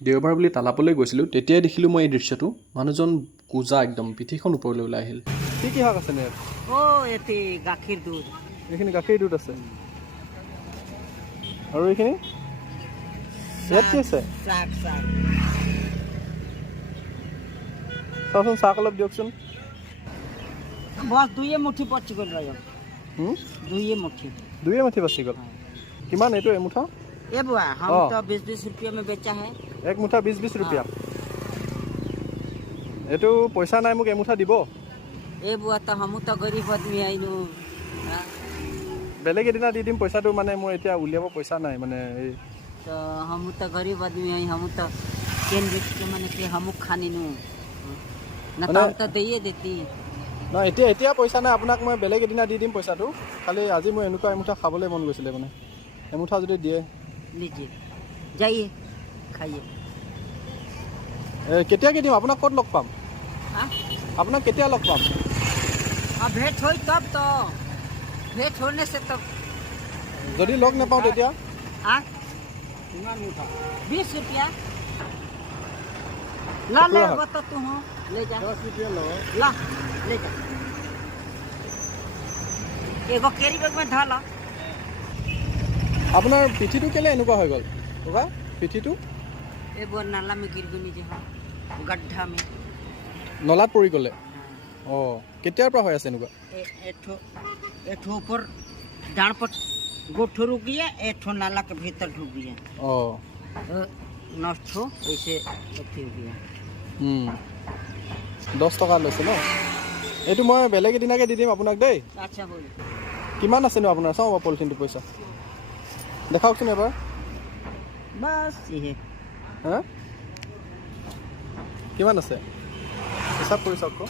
দেওবাৰ বুলি তালাপলৈ গৈছিলোঁ, তেতিয়াই দেখিলোঁ মই এই দৃশ্যটো। মানুহজন কোজা একদম, পিঠিখন ওপৰলৈ ওলাই আহিল। কি শাক আছে নে ইয়াত? এতে গাখীৰ দুধ। এইখিনি গাখীৰ দুধ আছে আৰু এইখিনি ইয়াত কি আছে? শাক শাক চাওকচোন, চাহ অলপ দিয়কচোন। বস দুয়ে মুঠি পচি গ'ল ৰয়। দুয়ে মুঠি বাচি গ'ল। কিমান এইটো এমুঠা? ये बुआ हम तो 20-20 रुपये में बेचा है। एक मुठा 20-20 रुपया। এইটো পইচা নাই, মোক এমুঠা দিব। ये बुआ तो हम तो गरीब आदमी है नु। বেলেগ এদিনা দি দিম পইচাটো, মানে মোৰ এতিয়া উলিয়াব পইচা নাই মানে। तो हम तो गरीब आदमी है, हम तो केन बेच के माने के हम खानी नु ना तो दइए देती না। এতিয়া পইচা নাই, আপোনাক মই বেলেগ এদিনা দি দিম পইচাটো। খালি আজি মই এনেকুৱা এমুঠা খাবলৈ মন গৈছিলে, মানে এমুঠা যদি দিয়ে। लीजिए जाइए खाइए। কেতিয়াকে দিম? আপোনাক ক'ত লগ পাম? আপোনাক কেতিয়া লগ পাম? अब भेंट होई तब तो, भेंट होने से तो যদি লগ নাপাওঁ তেতিয়া? 20 रुपया ला ले बता तू हो ले जा। 10 रुपया लो। ला ले जा, एगो कैरी बैग में धाला। আপোনাৰ পিঠিটো কেলে এনেকুৱা হৈ গ'ল ককা? পিঠিটো ए वो नाला में गिर गई नीचे, हाँ गड्ढा में নলাত পৰি গ'লে। অঁ, কেতিয়াৰ পৰা হৈ আছে এনেকুৱা? एठो ऊपर डांड पर गोठो रुक गया, एठो नाला के भीतर ढुक गया। অঁ, नष्ट हो ऐसे अथी हो गया। 10 টকা লৈছে ন? এইটো মই বেলেগ এদিনাকে দি দিম আপোনাক দেই। अच्छा बोलो কিমান আছেনো আপোনাৰ? চাওঁ বাৰু পলিথিনটো পইচা দেখাওকচোন এবাৰ। बस ये হা, কিমান আছে হিচাপ কৰি চাওক।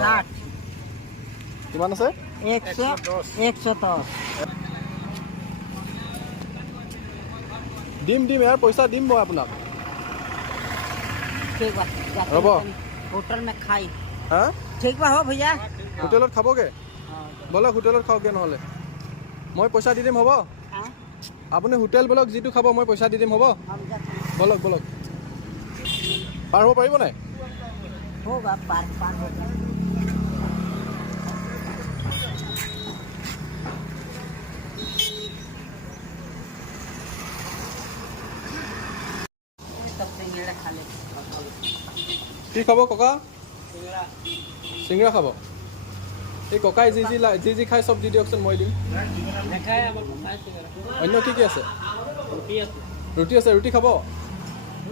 60 কিমান আছে? 110 দিম ইয়াৰ পইচা দিম মই আপোনাক। ठीक बा जाते रबो। हैं होटल में खाई। হা, ठीक बा हो भैया। হোটেলত খাবগে? हाँ ব'লক হোটেলত খাওঁগে, নহ'লে মই পইচা দি দিম, হ'ব? हाँ আপুনি হোটেল ব'লক, যিটো খাব মই পইচা দি দিম, হ'ব? हम जाते हैं। ব'লক পাৰ হ'ব পাৰিব নাই? होगा पार पार होगा। तब सिंगड़ा खा ले। কি খাব ককা? চিংৰা খাব? এই ককাই যি খাই চব দি দিয়কচোন, মই দিম। অন্য কি আছে? ৰুটি আছে, ৰুটি খাব?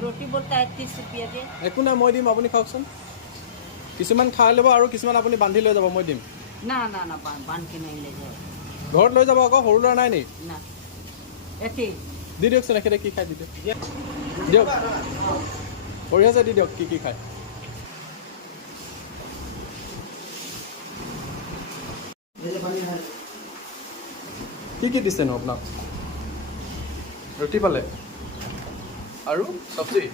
रोटी बोलता है 30 रुपया के। একো নাই, মই দিম, আপুনি খাওকচোন। কিছুমান খাই ল'ব আৰু কিছুমান আপুনি বান্ধি লৈ যাব, মই দিম। ना ना ना बांध के नहीं ले जाओ ঘৰত লৈ যাব আকৌ, সৰু ল'ৰা নাই নি? ना। एथी দি দিয়কচোন, এখেতে কি খাই দি দিয়ক। সৰি আছে, দি দিয়ক কি খায়। কি দিছেনো আপোনাক? ৰুটি পালে আৰু চব্জি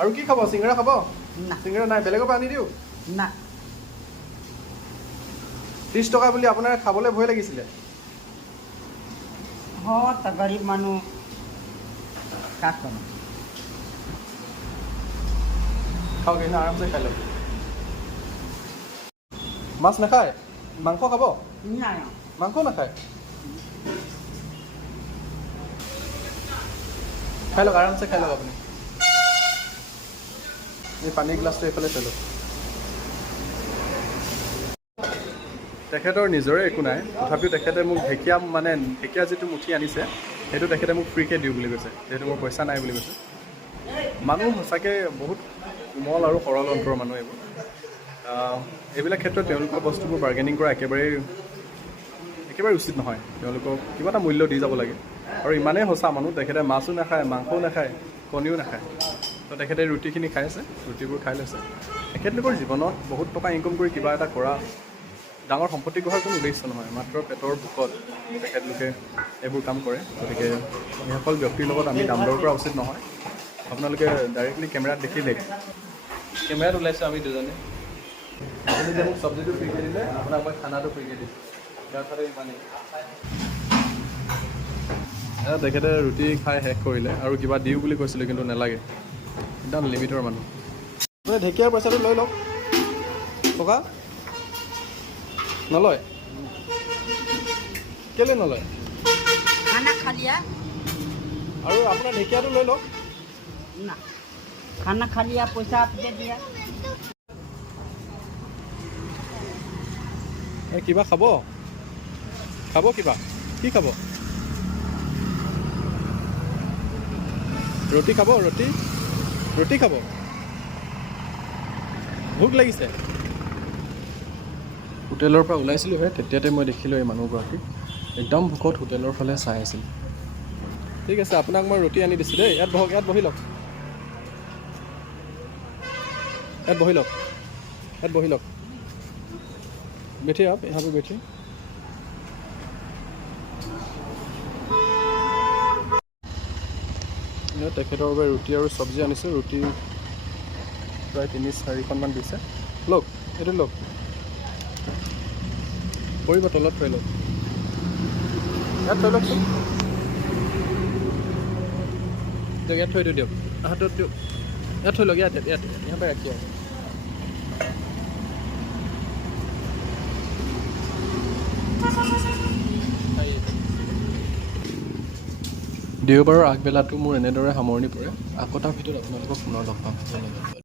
আৰু কি খাব? চিংৰা খাব? না চিংৰা নাই, বেলেগৰ পৰা আনি দিওঁ। ना 30 টকা বুলি আপোনাৰ খাবলৈ ভয় লাগিছিলে। हो तो गरीब मानू का करो। খাওক, এনে আৰামছে খাই লওক। মাছ নাখায়? মাংস খাব? ना মাংস নাখায়? খাই লওক, আৰামছে খাই লওক আপুনি। এই পানীৰ গ্লাছটো এইফালে থৈ লওক। তেখেতৰ নিজৰে একো নাই, তথাপিও তেখেতে মোক ঢেকীয়া যিটো মুঠি আনিছে সেইটো তেখেতে মোক ফ্ৰীকৈ দিওঁ বুলি কৈছে, যিহেতু মোৰ পইচা নাই বুলি কৈছে। মানুহ সঁচাকৈ বহুত কোমল আৰু সৰল অন্তৰৰ মানুহ এইবোৰ। এইবিলাক ক্ষেত্ৰত তেওঁলোকৰ বস্তুবোৰ বাৰ্গেনিং কৰা একেবাৰে উচিত নহয়। তেওঁলোকক কিবা এটা মূল্য দি যাব লাগে। আৰু ইমানেই সঁচা মানুহ, তেখেতে মাছো নাখায়, মাংসও নাখায়, কণীও নাখায়। তো তেখেতে ৰুটিখিনি খাই আছে, ৰুটিবোৰ খাই লৈছে। তেখেতলোকৰ জীৱনত বহুত টকা ইনকম কৰি কিবা এটা কৰা, ডাঙৰ সম্পত্তি গঢ়াৰ কোনো উদ্দেশ্য নহয়, মাত্ৰ পেটৰ ভোকত তেখেতলোকে এইবোৰ কাম কৰে। গতিকে এইসকল ব্যক্তিৰ লগত আমি দাম দৰ কৰা উচিত নহয়। আপোনালোকে ডাইৰেক্টলি কেমেৰাত দেখিলে, কেমেৰাত ওলাইছোঁ আমি দুজনে। আপুনি যে মোক চব্জিটো ফ্ৰীকৈ দিলে, আপোনাক মই খানাটো ফ্ৰীকৈ দিছোঁ। ইয়াৰ ফালে ইমানেই। তেখেতে ৰুটি খাই শেষ কৰিলে আৰু কিবা দিওঁ বুলি কৈছিলে কিন্তু নালাগে একদম লিমিটৰ মানুহ মানে ঢেকীয়াৰ পইচাটো লৈ লওক টকা নলয় কেলৈ নলয় खाना खा लिया আৰু আপোনাৰ ঢেকীয়াটো লৈ লওক ना खाना खा लिया पैसा आप दे दिया এই কিবা খাব খাব কিবা কি খাব ৰুটি খাব ৰুটি ৰুটি খাব ভোক লাগিছে হোটেলৰ পৰা ওলাইছিলোঁহে তেতিয়াতে মই দেখিলোঁ এই মানুহগৰাকীক একদম ভোকত হোটেলৰ ফালে চাই আছিল ঠিক আছে আপোনাক মই ৰুটি আনি দিছোঁ দেই ইয়াত বহক ইয়াত বহি লওক ইয়াত বহি লওক ইয়াত বহি লওক बैठिए आप यहाँ पे बैठिए তেখেতৰ বাবে ৰুটি আৰু চব্জি আনিছোঁ ৰুটি প্ৰায় 3-4খনমান দিছে লওক এইটো লওক পৰিব তলত থৈ লওক ইয়াত থৈ লওকচোন ইয়াত থৈ দিয়ক হাতত দিয়ক ইয়াত থৈ লওক ইয়াত ইয়াত ইয়াৰ পৰা ৰাখি আৰু দেওবাৰৰ আগবেলাটো মোৰ এনেদৰে সামৰণি পৰে আকৌ তাৰ ভিতৰত আপোনালোকক পুনৰ লগ পাম ধন্যবাদ